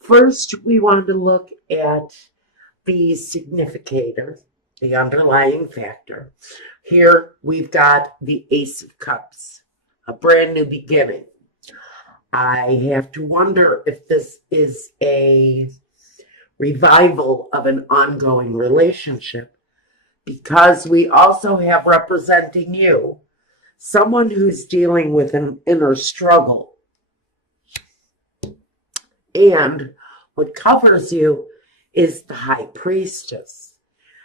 First, we want to look at the significator, the underlying factor. Here we've got the Ace of Cups, a brand new beginning. I have to wonder if this is a revival of an ongoing relationship, because we also have representing you someone who's dealing with an inner struggle. And what covers you is the High Priestess.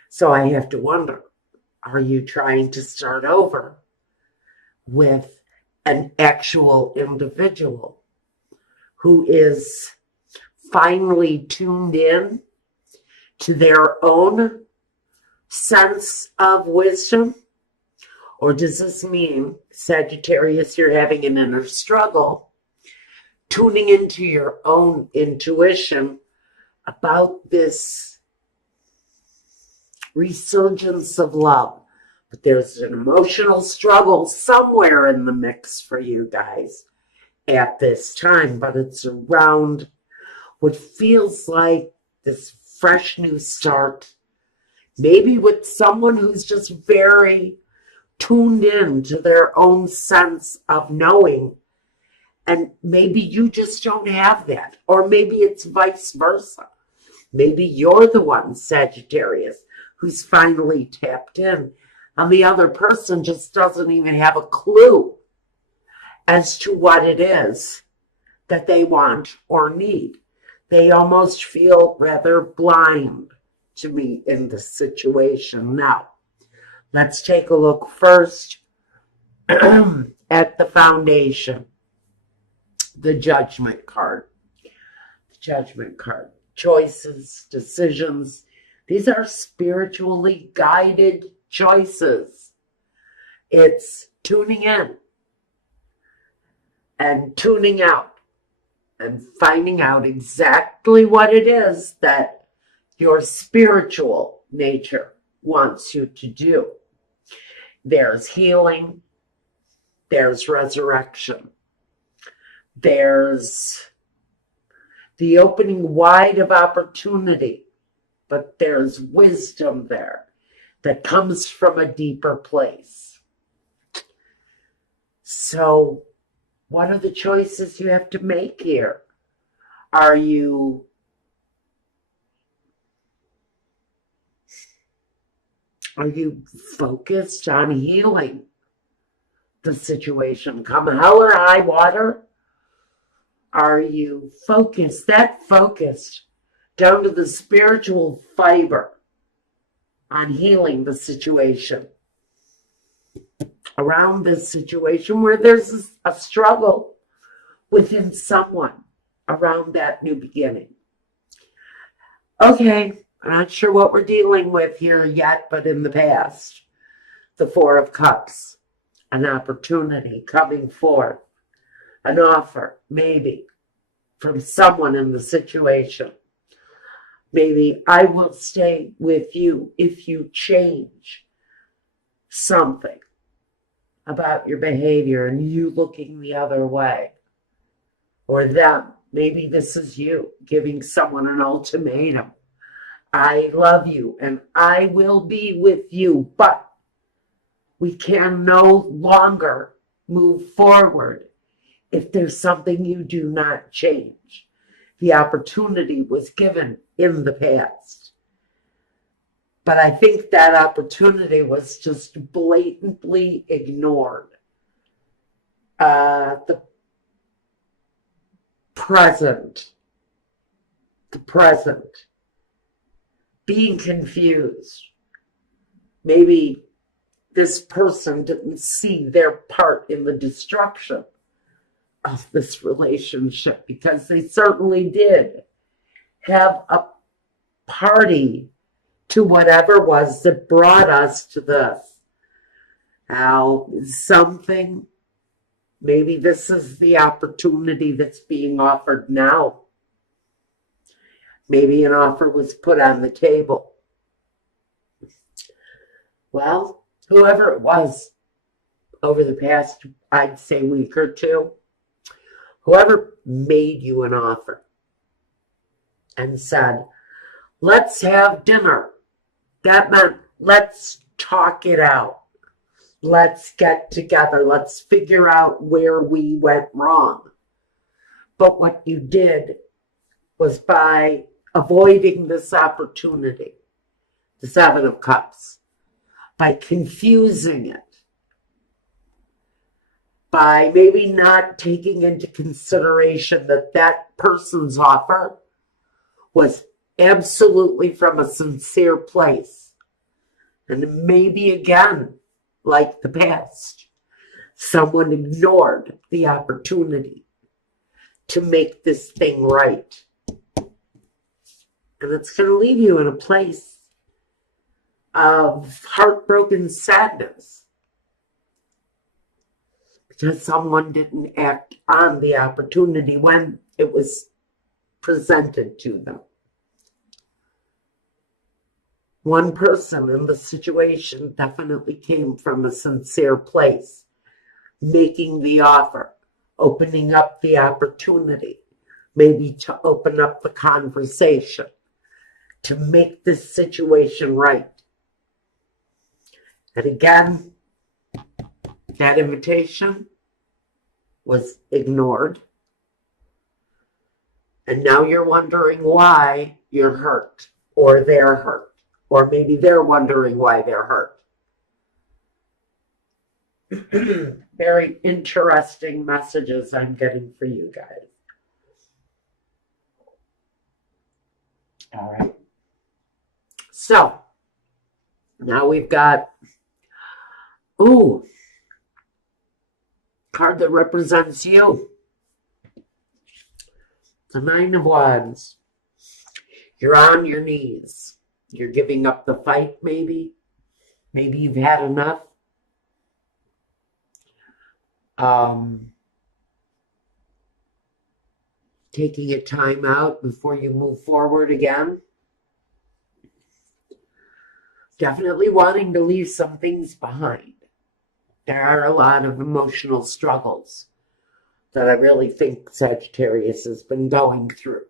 So I have to wonder, are you trying to start over with an actual individual who is finally tuned in to their own sense of wisdom? Or does this mean, Sagittarius, you're having an inner struggle, tuning into your own intuition about this resurgence of love? But there's an emotional struggle somewhere in the mix for you guys at this time, but it's around what feels like this fresh new start, maybe with someone who's just very tuned in to their own sense of knowing. And maybe you just don't have that. Or maybe it's vice versa. Maybe you're the one, Sagittarius, who's finally tapped in, and the other person just doesn't even have a clue as to what it is that they want or need. They almost feel rather blind to me in this situation. Now, let's take a look first at the foundation, the Judgment card. The Judgment card. Choices, decisions. These are spiritually guided choices. It's tuning in and tuning out and finding out exactly what it is that your spiritual nature wants you to do. There's healing. There's resurrection. There's the opening wide of opportunity, but there's wisdom there that comes from a deeper place. So, what are the choices you have to make here? Are you focused on healing the situation, come hell or high water? Are you focused down to the spiritual fiber on healing the situation around this situation where there's a struggle within someone around that new beginning? Okay, I'm not sure what we're dealing with here yet, but in the past, the Four of Cups, an opportunity coming forth, an offer, maybe, from someone in the situation. Maybe I will stay with you if you change something about your behavior and you looking the other way. Or them. Maybe this is you giving someone an ultimatum. I love you and I will be with you, but we can no longer move forward if there's something you do not change. The opportunity was given in the past, but I think that opportunity was just blatantly ignored. The present, being confused. Maybe this person didn't see their part in the destruction of this relationship, because they certainly did have a party to whatever was that brought us to this. Now, something, maybe this is the opportunity that's being offered now. Maybe an offer was put on the table. Well, whoever it was over the past, I'd say, week or two, whoever made you an offer, and said, let's have dinner. That meant let's talk it out. Let's get together. Let's figure out where we went wrong. But what you did was, by avoiding this opportunity, the Seven of Cups, by confusing it, by maybe not taking into consideration that that person's offer was absolutely from a sincere place. And maybe again, like the past, someone ignored the opportunity to make this thing right. And it's going to leave you in a place of heartbroken sadness because someone didn't act on the opportunity when it was presented to them. One person in the situation definitely came from a sincere place, making the offer, opening up the opportunity, maybe to open up the conversation, to make this situation right. And again, that invitation was ignored. And now you're wondering why you're hurt, or they're hurt. Or maybe they're wondering why they're hurt. Very interesting messages I'm getting for you guys. All right. So, now we've got, card that represents you. The Nine of Wands. You're on your knees. You're giving up the fight, maybe. Maybe you've had enough. Taking a time out before you move forward again. Definitely wanting to leave some things behind. There are a lot of emotional struggles that I really think Sagittarius has been going through,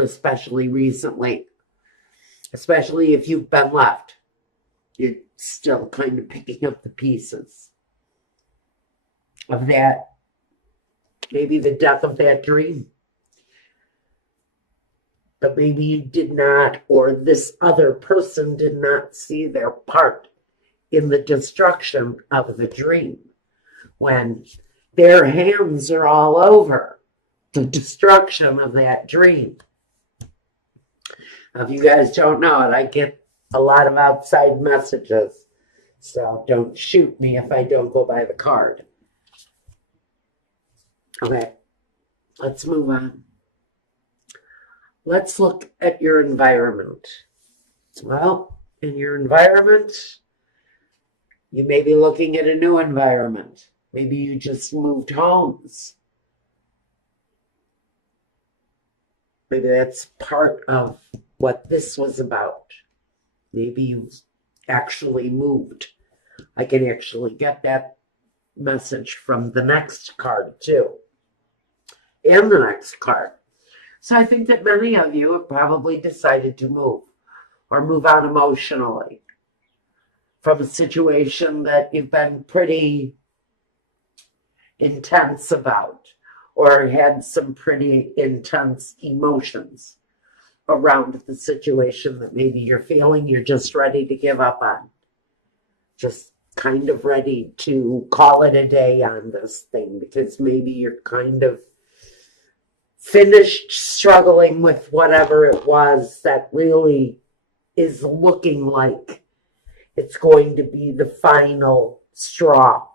especially recently. Especially if you've been left. You're still kind of picking up the pieces of that. Maybe the death of that dream. But maybe you did not, or this other person did not see their part in the destruction of the dream. When their hands are all over the destruction of that dream. If you guys don't know it, I get a lot of outside messages, so don't shoot me if I don't go by the card. Okay, let's move on. Let's look at your environment. Well, in your environment, you may be looking at a new environment. Maybe you just moved homes. Maybe that's part of what this was about. Maybe you actually moved. I can actually get that message from the next card too. And the next card. So I think that many of you have probably decided to move or move out emotionally from a situation that you've been pretty intense about or had some pretty intense emotions around the situation that maybe you're feeling you're just ready to give up on. Just kind of ready to call it a day on this thing because maybe you're kind of finished struggling with whatever it was that really is looking like it's going to be the final straw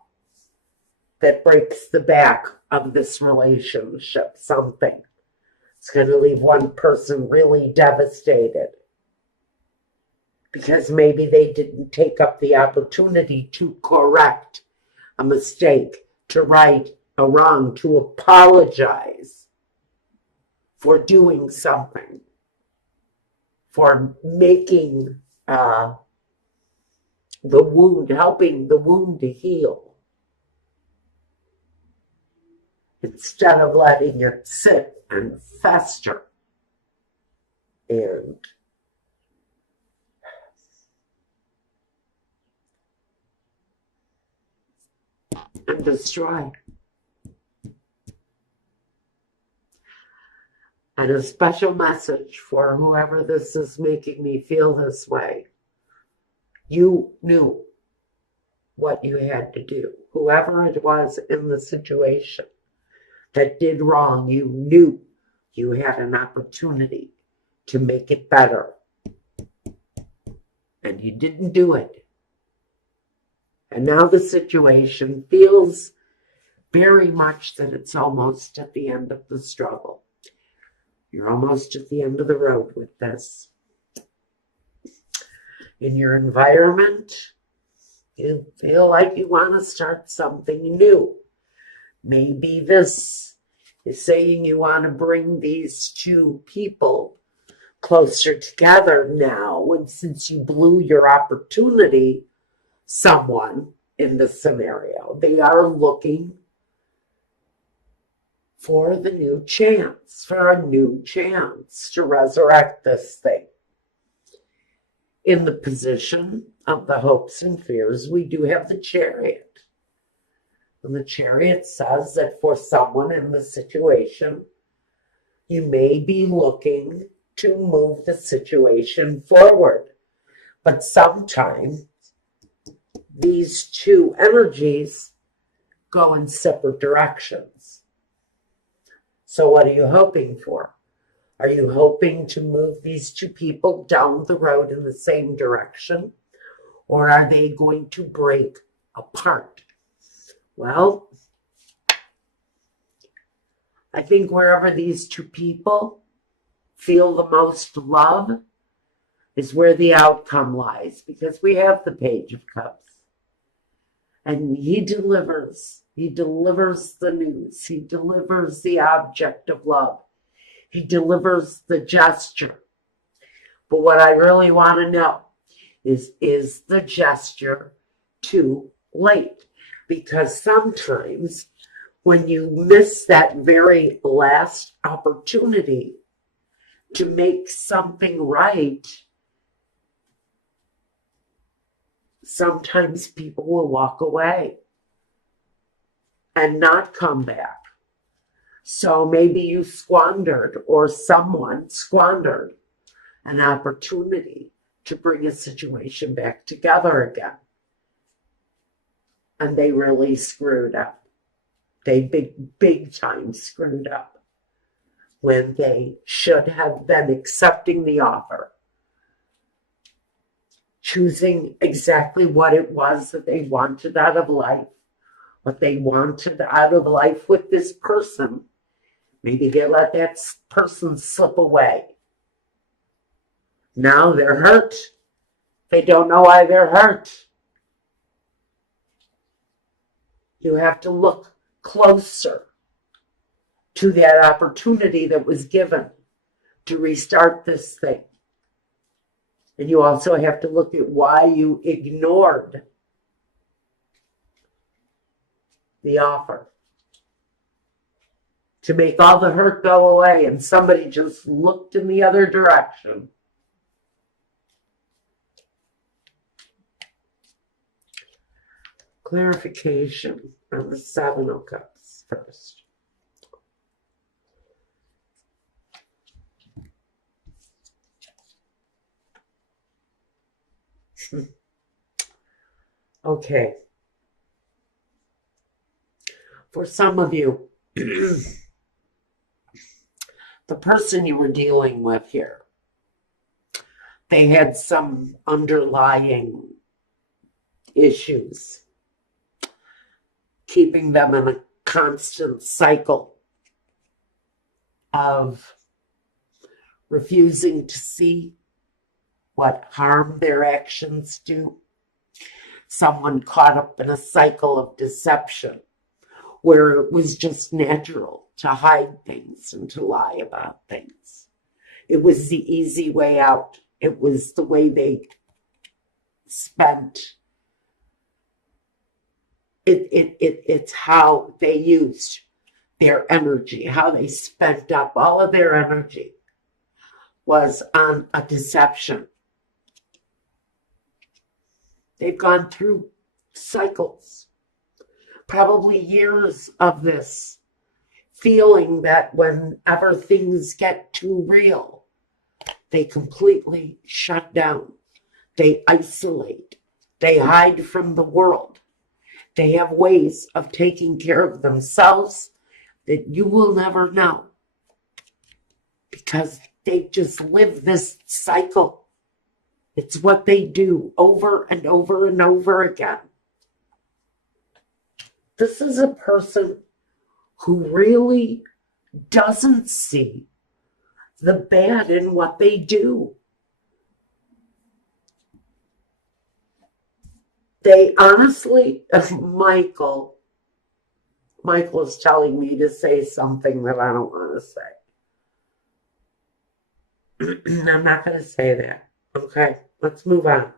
that breaks the back of this relationship, something. It's going to leave one person really devastated because maybe they didn't take up the opportunity to correct a mistake, to right a wrong, to apologize for doing something, for making the wound, helping the wound to heal, instead of letting it sit and fester. and destroy. And a special message for whoever this is making me feel this way. You knew what you had to do. Whoever it was in the situation that did wrong, you knew you had an opportunity to make it better. And you didn't do it. And now the situation feels very much that it's almost at the end of the struggle. You're almost at the end of the road with this. In your environment, you feel like you want to start something new. Maybe this is saying you want to bring these two people closer together now, and since you blew your opportunity, someone in the scenario, they are looking for the new chance, for a new chance to resurrect this thing. In the position of the hopes and fears, we do have the Chariot. And the Chariot says that for someone in the situation, you may be looking to move the situation forward. But sometimes these two energies go in separate directions. So what are you hoping for? Are you hoping to move these two people down the road in the same direction? Or are they going to break apart? Well, I think wherever these two people feel the most love is where the outcome lies, because we have the Page of Cups. And he delivers. He delivers the news. He delivers the object of love. He delivers the gesture. But what I really want to know is the gesture too late? Because sometimes when you miss that very last opportunity to make something right, sometimes people will walk away and not come back. So maybe you squandered, or someone squandered, an opportunity to bring a situation back together again. And they really screwed up. They big time screwed up when they should have been accepting the offer, choosing exactly what it was that they wanted out of life, what they wanted out of life with this person. Maybe they let that person slip away. Now they're hurt. They don't know why they're hurt. You have to look closer to that opportunity that was given to restart this thing. And you also have to look at why you ignored the offer to make all the hurt go away, and somebody just looked in the other direction. Clarification on the Seven of Cups first. Okay. For some of you, the person you were dealing with here, they had some underlying issues, keeping them in a constant cycle of refusing to see what harm their actions do. Someone caught up in a cycle of deception where it was just natural to hide things and to lie about things. It was the easy way out. It was the way they spent. It's how they used their energy, how they spent up all of their energy. was on a deception. They've gone through cycles, probably years of this, feeling that whenever things get too real, they completely shut down. They isolate. They hide from the world. They have ways of taking care of themselves that you will never know, because they just live this cycle. It's what they do over and over and over again. This is a person who really doesn't see the bad in what they do. They honestly, Michael is telling me to say something that I don't want to say. I'm not going to say that. Okay, let's move on.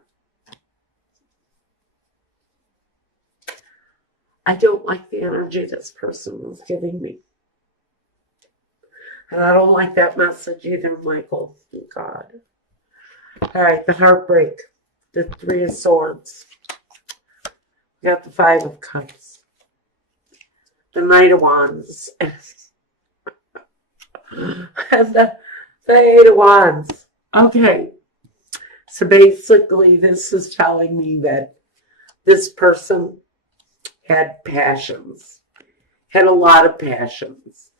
I don't like the energy this person was giving me. And I don't like that message either, Michael. Thank God. All right, the heartbreak. The Three of Swords. We got the Five of Cups. The Knight of Wands. And the Eight of Wands. Okay. So basically, this is telling me that this person had passions, had a lot of passions.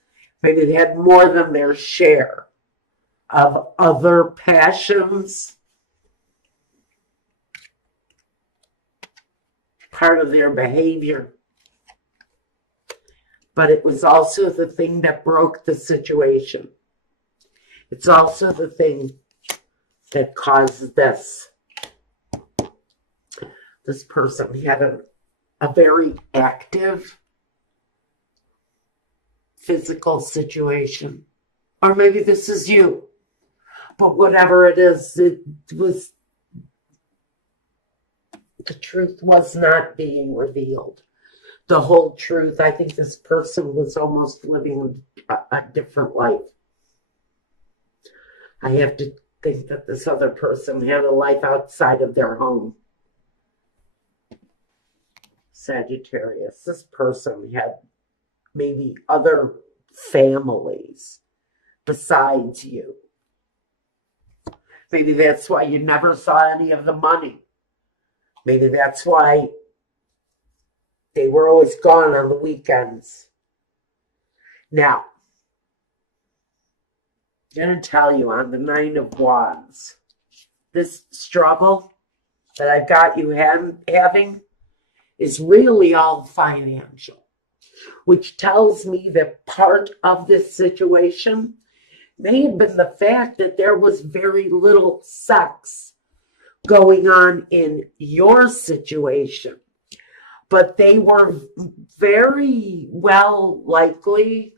Maybe they had more than their share of other passions. Part of their behavior. But it was also the thing that broke the situation. It's also the thing that caused this. This person had a very active physical situation. Or maybe this is you. But whatever it is, it was, the truth was not being revealed. The whole truth. I think this person was almost living a different life. I have to think that this other person had a life outside of their home. Sagittarius. This person had maybe other families besides you. Maybe that's why you never saw any of the money. Maybe that's why they were always gone on the weekends. Now, I'm going to tell you on the Nine of Wands, this struggle that I've got you having is really all financial, which tells me that part of this situation may have been the fact that there was very little sex going on in your situation. But they were very well likely,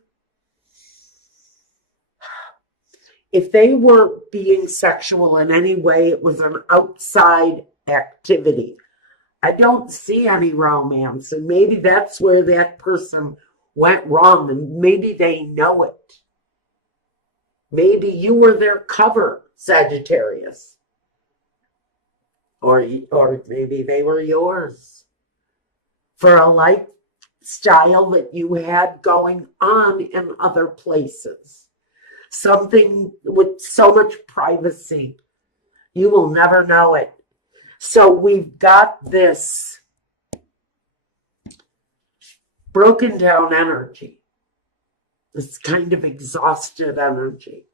if they weren't being sexual in any way, it was an outside activity. I don't see any romance, and maybe that's where that person went wrong, and maybe they know it. Maybe you were their cover, Sagittarius. Or maybe they were yours. For a lifestyle that you had going on in other places. Something with so much privacy. You will never know it. So we've got this broken down energy. This kind of exhausted energy.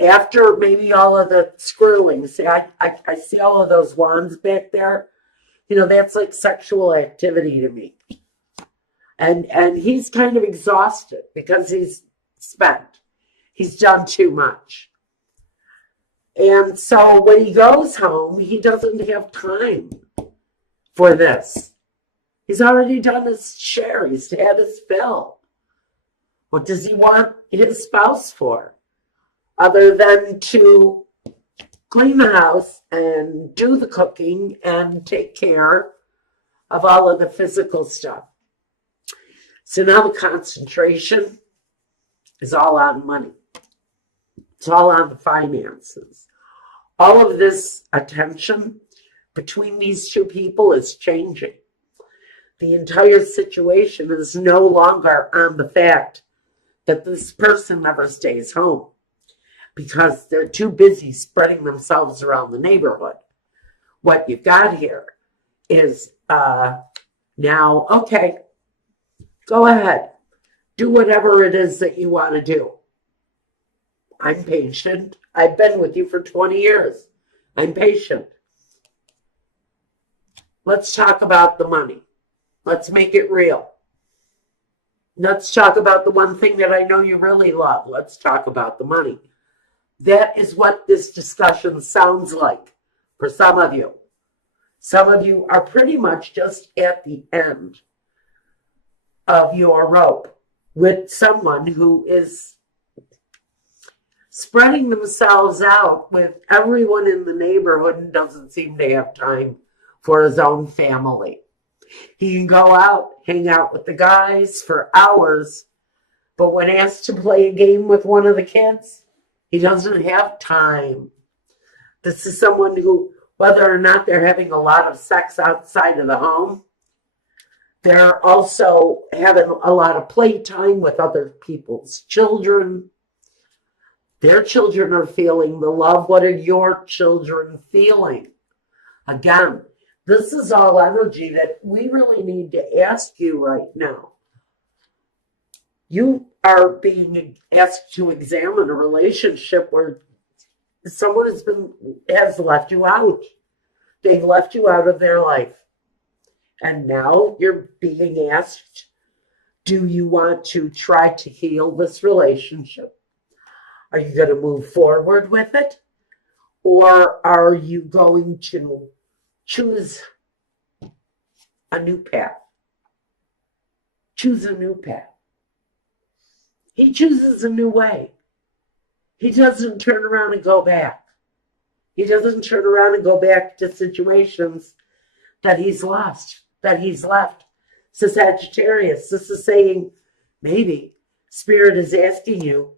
After maybe all of the screwing. See, I see all of those wands back there. You know, that's like sexual activity to me. And he's kind of exhausted because he's spent. He's done too much. And so when he goes home, he doesn't have time for this. He's already done his share. He's had his fill. What does he want his spouse for? Other than to clean the house and do the cooking and take care of all of the physical stuff. So now the concentration is all on money. It's all on the finances. All of this attention between these two people is changing. The entire situation is no longer on the fact that this person never stays home because they're too busy spreading themselves around the neighborhood. What you've got here is now, okay, go ahead. Do whatever it is that you want to do. I'm patient. I've been with you for 20 years. I'm patient. Let's talk about the money. Let's make it real. Let's talk about the one thing that I know you really love. Let's talk about the money. That is what this discussion sounds like for some of you. Some of you are pretty much just at the end of your rope with someone who is spreading themselves out with everyone in the neighborhood and doesn't seem to have time for his own family. He can go out, hang out with the guys for hours, but when asked to play a game with one of the kids, he doesn't have time. This is someone who, whether or not they're having a lot of sex outside of the home, they're also having a lot of playtime with other people's children. Their children are feeling the love. What are your children feeling? Again, this is all energy that we really need to ask you right now. You are being asked to examine a relationship where someone has left you out. They've left you out of their life. And now you're being asked, do you want to try to heal this relationship? Are you going to move forward with it? Or are you going to choose a new path? Choose a new path. He chooses a new way. He doesn't turn around and go back. He doesn't turn around and go back to situations that he's lost, that he's left. So Sagittarius, this is saying maybe Spirit is asking you